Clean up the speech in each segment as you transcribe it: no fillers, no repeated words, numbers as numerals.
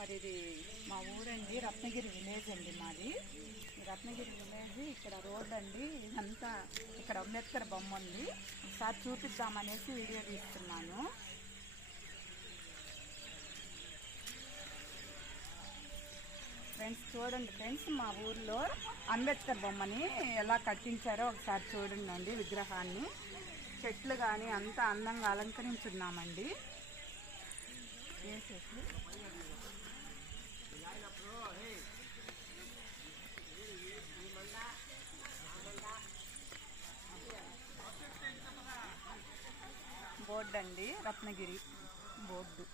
మరి ఇది మా ఊరండి, రత్నగిరి విలేజ్ అండి మాది. రత్నగిరి విలేజ్ ఇక్కడ రోడ్ అండి, ఇదంతా ఇక్కడ అంబేద్కర్ బొమ్మ ఉంది. ఒకసారి చూపిద్దామనేసి వీడియో తీస్తున్నాను. ఫ్రెండ్స్ చూడండి ఫ్రెండ్స్, మా ఊర్లో అంబేద్కర్ బొమ్మని ఎలా కట్టించారో ఒకసారి చూడండి. విగ్రహాన్ని చెట్లు కానీ అంతా అందంగా అలంకరించున్నామండి. ఏ చెట్లు బోర్డు అండి, రత్నగిరి బోర్డు.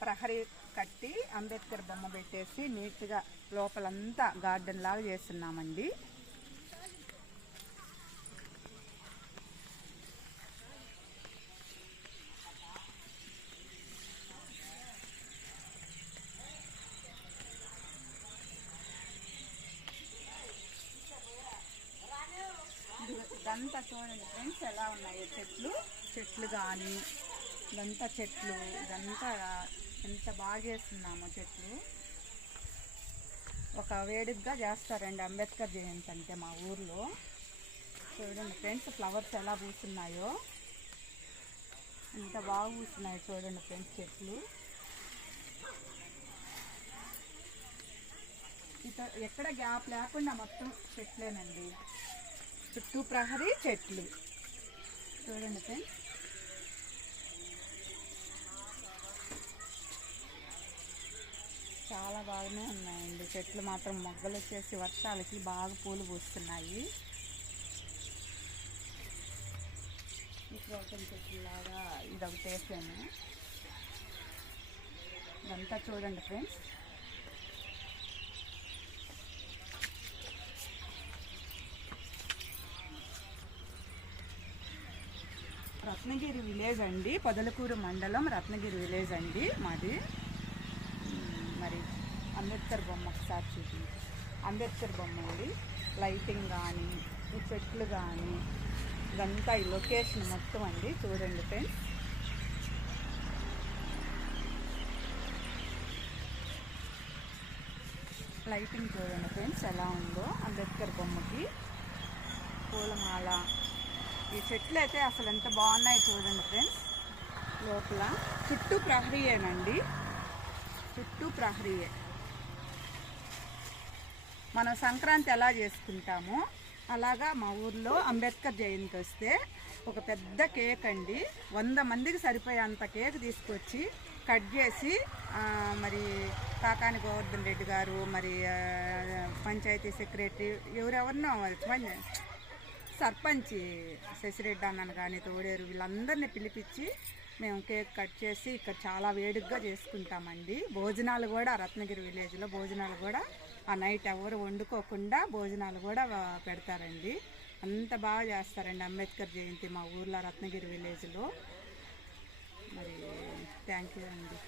ప్రహరీ కట్టి అంబేద్కర్ బొమ్మ పెట్టేసి నీట్గా లోపలంతా గార్డెన్ లాగా చేస్తున్నామండి. ఇదంతా చూడండి ఫ్రెండ్స్ ఎలా ఉన్నాయో చెట్లు కానీ ఇదంతా చెట్లు, ఇదంతా ఎంత బాగా చేస్తున్నామో చెట్లు. ఒక వేడుకగా చేస్తారండి అంబేద్కర్ జయంతి అంటే మా ఊర్లో. చూడండి ఫ్రెండ్స్, ఫ్లవర్స్ ఎలా పూస్తున్నాయో, ఎంత బాగా పూస్తున్నాయో చూడండి ఫ్రెండ్స్ చెట్లు. ఎక్కడ గ్యాప్ లేకుండా మొత్తం చెట్లేనండి, చుట్టూ ప్రహరీ చెట్లు. చూడండి ఫ్రెండ్స్, చాలా బాగానే ఉన్నాయండి చెట్లు మాత్రం. మొగ్గలు వచ్చేసి వర్షాలకి బాగా పూలు పూస్తున్నాయి. ఇటువంటి చెట్లులాగా ఇదొకటి వేసాను. ఇదంతా చూడండి ఫ్రెండ్స్. రత్నగిరి విలేజ్ అండి, పొదలకూరు మండలం రత్నగిరి విలేజ్ అండి మాది. మరి అంబేద్కర్ బొమ్మ ఒకసారి చూపించి, అంబేద్కర్ బొమ్మ అండి. లైటింగ్ కానీ ఈ చెట్లు కానీ ఇదంతా ఈ లొకేషన్ మొత్తం అండి. చూడండి ఫ్రెండ్స్, లైటింగ్ చూడండి ఫ్రెండ్స్ ఎలా ఉందో. అంబేద్కర్ బొమ్మకి పూలమాల, ఈ చెట్లు అయితే అసలు ఎంత బాగున్నాయి చూడండి ఫ్రెండ్స్. లోపల చుట్టూ ప్రహరీయేనండి, చుట్టూ ప్రహరీయే. మనం సంక్రాంతి ఎలా చేసుకుంటామో అలాగా మా ఊర్లో అంబేద్కర్ జయంతి వస్తే ఒక పెద్ద కేక్ అండి, 100 మందికి సరిపోయేంత కేక్ తీసుకొచ్చి కట్ చేసి మరి కాకాని గోవర్ధన్ రెడ్డి గారు, మరి పంచాయతీ సెక్రటరీ ఎవరెవరినో, సర్పంచ్ శశిరెడ్డి అన్నను కానీ తోడేరు, వీళ్ళందరినీ పిలిపించి మేము కేక్ కట్ చేసి ఇక్కడ చాలా వేడుకగా చేసుకుంటామండి. భోజనాలు కూడా రత్నగిరి విలేజ్లో భోజనాలు కూడా ఆ నైట్ ఎవరు వండుకోకుండా భోజనాలు కూడా పెడతారండి. అంత బాగా చేస్తారండి అంబేద్కర్ జయంతి మా ఊర్లో రత్నగిరి విలేజ్లో. మరి థ్యాంక్ యూ అండి.